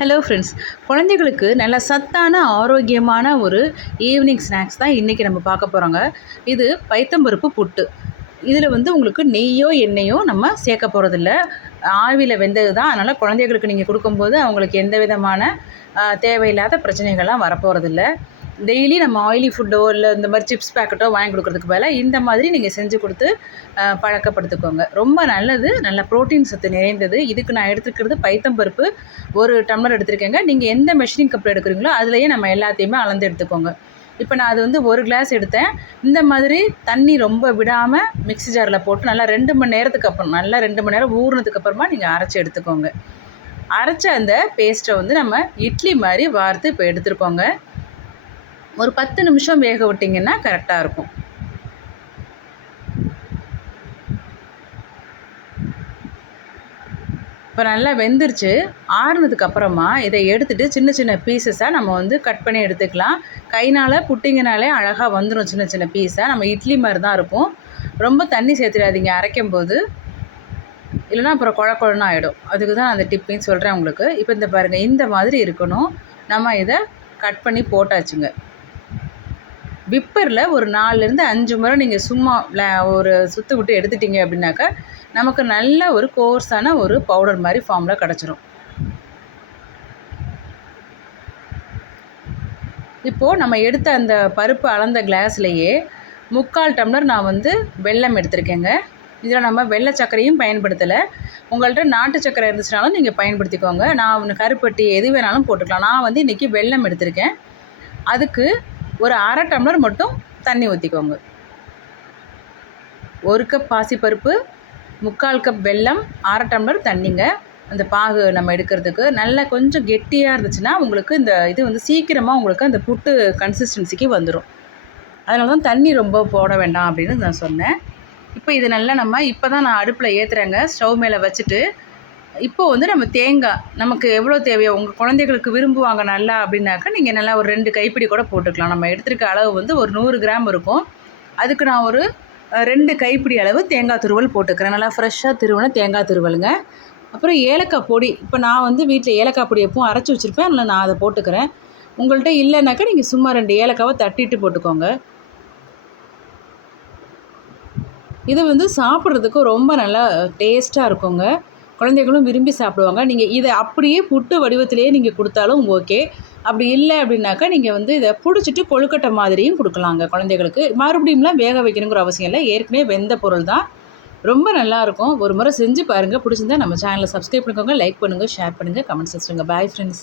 Hello friends, குழந்தைகளுக்கு நல்ல சத்தான ஆரோக்கியமான ஒரு ஈவினிங் ஸ்நாக்ஸ் தான் இன்றைக்கி நம்ம பார்க்க போகிறோங்க. இது பைத்தம்பருப்பு புட்டு. இதில் உங்களுக்கு நெய்யோ எண்ணெயோ நம்ம சேர்க்க போகிறதில்ல. ஆவியில் வெந்தது தான். அதனால் குழந்தைகளுக்கு நீங்கள் கொடுக்கும்போது அவங்களுக்கு எந்த விதமான தேவையில்லாத பிரச்சனைகள்லாம் வரப்போகிறதில்ல. டெய்லி நம்ம ஆயிலி ஃபுட்டோ இல்லை இந்த மாதிரி சிப்ஸ் பேக்கெட்டோ வாங்கி கொடுக்குறதுக்கு பதிலாக இந்த மாதிரி நீங்கள் செஞ்சு கொடுத்து பழக்கப்படுத்திக்கோங்க. ரொம்ப நல்லது, நல்ல ப்ரோட்டீன் சத்து நிறைந்தது. இதுக்கு நான் எடுத்துக்கிறது பைத்தம்பருப்பு 1 டம்ளர் எடுத்துருக்கேங்க. நீங்கள் எந்த மெஷரிங் கப்பில் எடுக்கிறீங்களோ அதுலேயே நம்ம எல்லாத்தையுமே அளந்து எடுத்துக்கோங்க. இப்போ நான் அது 1 கிளாஸ் எடுத்தேன். இந்த மாதிரி தண்ணி ரொம்ப விடாமல் மிக்ஸி ஜாரில் போட்டு நல்லா 2 மணி நேரத்துக்கு அப்புறம், நல்லா 2 மணி நேரம் ஊறினதுக்கு அப்புறமா நீங்கள் அரைச்சி எடுத்துக்கோங்க. அரைச்ச அந்த பேஸ்ட்டை நம்ம இட்லி மாதிரி வார்த்து இப்போ எடுத்துருக்கோங்க. ஒரு 10 நிமிஷம் வேக விட்டிங்கன்னா கரெக்டாக இருக்கும். இப்போ நல்லா வெந்துருச்சு. ஆறுனதுக்கு அப்புறமா இதை எடுத்துகிட்டு சின்ன சின்ன பீசஸாக நம்ம கட் பண்ணி எடுத்துக்கலாம். கைனால் புட்டிங்கனாலே அழகாக வந்துடும் சின்ன சின்ன பீஸாக. நம்ம இட்லி மாதிரி தான் இருக்கும். ரொம்ப தண்ணி சேர்த்துடாதீங்க அரைக்கும் போது, இல்லைனா அப்புறம் குழன்னு ஆகிடும். அதுக்கு தான் அந்த டிப்பையும் சொல்கிறேன் உங்களுக்கு. இப்போ இந்த பாருங்கள், இந்த மாதிரி இருக்கணும். நம்ம இதை கட் பண்ணி போட்டாச்சுங்க. விப்பரில் ஒரு 4லேருந்து 5 முறை நீங்கள் சும்மா ஒரு சுற்று விட்டு எடுத்துட்டிங்க அப்படின்னாக்கா நமக்கு நல்ல ஒரு கோர்ஸான ஒரு பவுடர் மாதிரி ஃபார்மில் கிடச்சிரும். இப்போது நம்ம எடுத்த அந்த பருப்பு அளந்த கிளாஸ்லேயே 3/4 டம்ளர் நான் வெல்லம் எடுத்திருக்கேங்க. இதில் நம்ம வெள்ளை சர்க்கரையும் பயன்படுத்தலை. உங்கள்கிட்ட நாட்டு சர்க்கரை இருந்துச்சுனாலும் நீங்கள் பயன்படுத்திக்கோங்க. நான் கருப்பட்டி எது வேணாலும் போட்டுக்கலாம். நான் இன்றைக்கி வெல்லம் எடுத்திருக்கேன். அதுக்கு ஒரு 1/2 டம்ளர் மட்டும் தண்ணி ஊற்றிக்கோங்க. 1 கப் பாசிப்பருப்பு, 3/4 கப் வெல்லம், 1/2 டம்ளர் தண்ணிங்க. அந்த பாகு நம்ம எடுக்கிறதுக்கு நல்லா கொஞ்சம் கெட்டியாக இருந்துச்சுன்னா உங்களுக்கு இந்த இது சீக்கிரமாக உங்களுக்கு அந்த புட்டு கன்சிஸ்டன்சிக்கு வந்துடும். அதனால தான் தண்ணி ரொம்ப போட வேண்டாம் அப்படின்னு நான் சொன்னேன். இப்போ இது நல்லா இப்போ தான் நான் அடுப்பில் ஏற்றுறேங்க. ஸ்டவ் மேலே வச்சுட்டு இப்போது நம்ம தேங்காய் நமக்கு எவ்வளோ தேவையோ, உங்கள் குழந்தைகளுக்கு விரும்புவாங்க நல்லா அப்படின்னாக்கா நீங்கள் நல்லா ஒரு 2 கைப்பிடி கூட போட்டுக்கலாம். நம்ம எடுத்துருக்க அளவு ஒரு 100 கிராம் இருக்கும். அதுக்கு நான் ஒரு 2 கைப்பிடி அளவு தேங்காய் துருவல் போட்டுக்கிறேன். நல்லா ஃப்ரெஷ்ஷாக திருவின தேங்காய் துருவலுங்க. அப்புறம் ஏலக்காய் பொடி. இப்போ நான் வீட்டில் ஏலக்காய் பொடி எப்பவும் அரைச்சி வச்சுருப்பேன். அதில் நான் அதை போட்டுக்கிறேன். உங்கள்கிட்ட இல்லைனாக்கா நீங்கள் சும்மா 2 ஏலக்காவை தட்டிட்டு போட்டுக்கோங்க. இது சாப்பிட்றதுக்கு ரொம்ப நல்லா டேஸ்ட்டாக இருக்குங்க. குழந்தைகளும் விரும்பி சாப்பிடுவாங்க. நீங்கள் இதை அப்படியே புட்டு வடிவத்திலேயே நீங்கள் கொடுத்தாலும் ஓகே. அப்படி இல்லை அப்படின்னாக்கா நீங்கள் இதை பிடிச்சிட்டு கொழுக்கட்டை மாதிரியும் கொடுக்கலாங்க குழந்தைகளுக்கு. மறுபடியும்லாம் வேக வைக்கணுங்கிற அவசியம் இல்லை. ஏற்கனவே வெந்த பொருள் தான். ரொம்ப நல்லாயிருக்கும். ஒரு முறை செஞ்சு பாருங்கள். பிடிச்சிருந்தா நம்ம சேனலை சப்ஸ்கிரைப் பண்ணிக்கோங்க, லைக் பண்ணுங்கள், ஷேர் பண்ணுங்கள், கமெண்ட்ஸ் வச்சுருங்க. Bye friends.